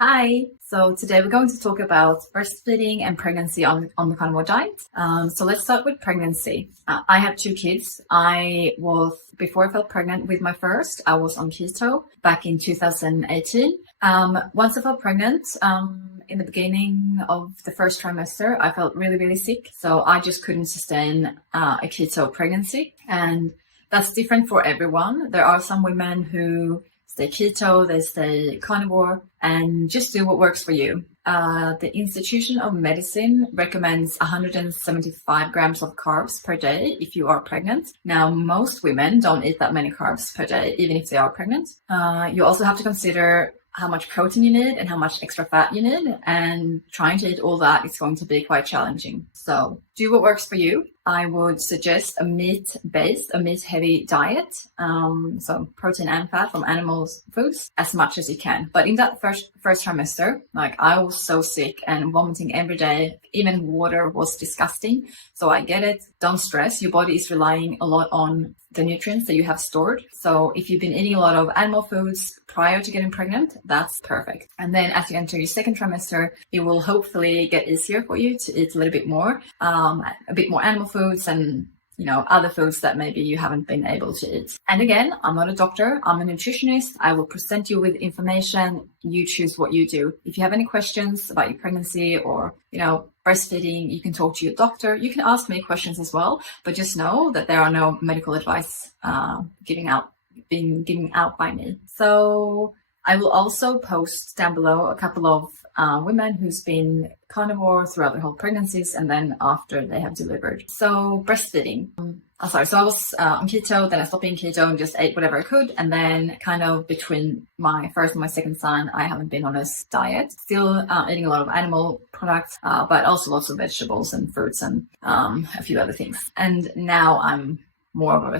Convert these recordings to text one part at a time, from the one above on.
Hi. So today we're going to talk about breastfeeding and pregnancy on the carnivore diet. So let's start with pregnancy. I have 2 kids. Before I felt pregnant with my first, I was on keto back in 2018. Once I felt pregnant, in the beginning of the first trimester, I felt really, really sick. So I just couldn't sustain a keto pregnancy. And that's different for everyone. There are some women who stay keto, they stay carnivore, and just do what works for you. The Institution of Medicine recommends 175 grams of carbs per day if you are pregnant. Now, most women don't eat that many carbs per day, even if they are pregnant. You also have to consider how much protein you need and how much extra fat you need, and trying to eat all that is going to be quite challenging. So do what works for you. I would suggest a meat-heavy diet. So protein and fat from animal foods as much as you can. But in that first trimester, I was so sick and vomiting every day. Even water was disgusting. So I get it. Don't stress. Your body is relying a lot on the nutrients that you have stored. So if you've been eating a lot of animal foods prior to getting pregnant, that's perfect. And then as you enter your second trimester, it will hopefully get easier for you to eat a little bit more animal foods and other foods that maybe you haven't been able to eat. And again, I'm not a doctor, I'm a nutritionist. I will present you with information. You choose what you do. If you have any questions about your pregnancy or, breastfeeding, you can talk to your doctor. You can ask me questions as well, but just know that there are no medical advice being given out by me. So I will also post down below a couple of women who's been carnivore throughout their whole pregnancies and then after they have delivered. So breastfeeding. So I was on keto, then I stopped being keto and just ate whatever I could. And then kind of between my first and my second son, I haven't been on a diet. Still eating a lot of animal products, but also lots of vegetables and fruits and a few other things. And now I'm more of on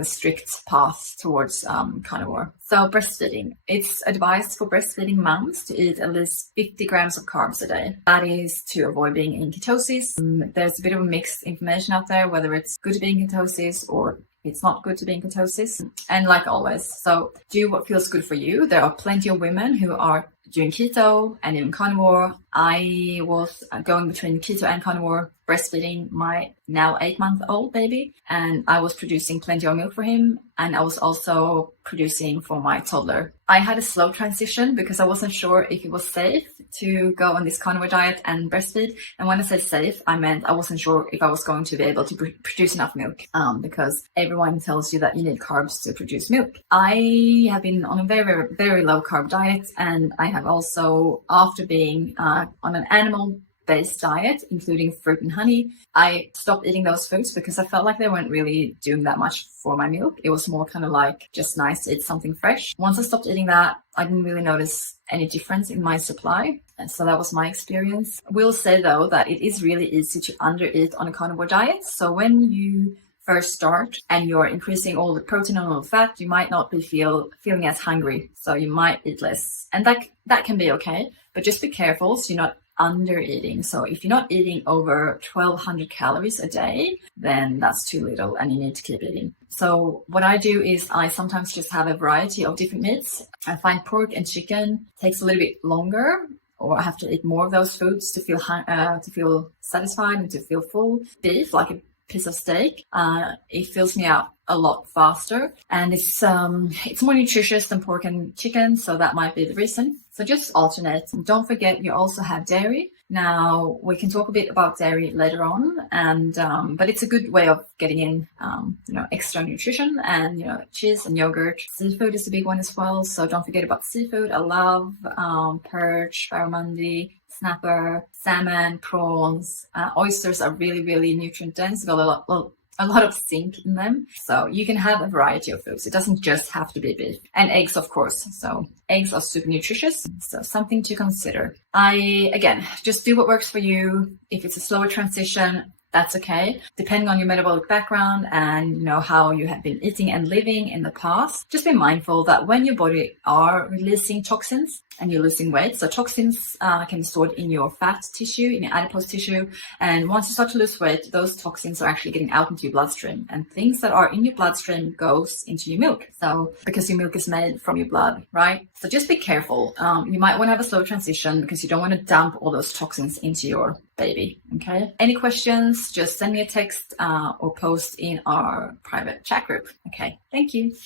a strict path towards carnivore. So breastfeeding. It's advised for breastfeeding moms to eat at least 50 grams of carbs a day. That is to avoid being in ketosis. There's a bit of a mixed information out there, whether it's good to be in ketosis or it's not good to be in ketosis. And like always, so do what feels good for you. There are plenty of women who are doing keto and even carnivore. I was going between keto and carnivore, breastfeeding my now 8-month-old baby, and I was producing plenty of milk for him, and I was also producing for my toddler. I had a slow transition because I wasn't sure if it was safe to go on this carnivore diet and breastfeed. And when I said safe, I meant I wasn't sure if I was going to be able to produce enough milk, because everyone tells you that you need carbs to produce milk. I have been on a very, very, very low carb diet, and I have also, after being on an animal-based diet, including fruit and honey, I stopped eating those foods because I felt like they weren't really doing that much for my milk. It was more kind of like just nice to eat something fresh. Once I stopped eating that, I didn't really notice any difference in my supply. And so that was my experience. I will say though that it is really easy to undereat on a carnivore diet. So when you first start and you're increasing all the protein and all the fat, you might not be feeling as hungry. So you might eat less. And that can be okay, but just be careful so you're not under eating. So if you're not eating over 1,200 calories a day, then that's too little and you need to keep eating. So what I do is I sometimes just have a variety of different meats. I find pork and chicken takes a little bit longer, or I have to eat more of those foods to feel satisfied and to feel full. Beef, like a piece of steak, it fills me out a lot faster, and it's more nutritious than pork and chicken, so that might be the reason. So just alternate. Don't forget you also have dairy. Now we can talk a bit about dairy later on, and but it's a good way of getting in extra nutrition, and cheese and yogurt. Seafood is a big one as well, so don't forget about seafood. I love perch, barramundi, snapper, salmon, prawns. Oysters are really, really nutrient dense. Got a lot of zinc in them. So you can have a variety of foods. It doesn't just have to be beef. And eggs, of course. So eggs are super nutritious. So something to consider. Again, just do what works for you. If it's a slower transition, That's okay. Depending on your metabolic background and how you have been eating and living in the past, just be mindful that when your body are releasing toxins and you're losing weight, so toxins can be stored in your fat tissue, in your adipose tissue, and once you start to lose weight, those toxins are actually getting out into your bloodstream, and things that are in your bloodstream goes into your milk. So because your milk is made from your blood, right? So just be careful. You might want to have a slow transition because you don't want to dump all those toxins into your baby. Okay. Any questions, just send me a text or post in our private chat group. Okay. Thank you.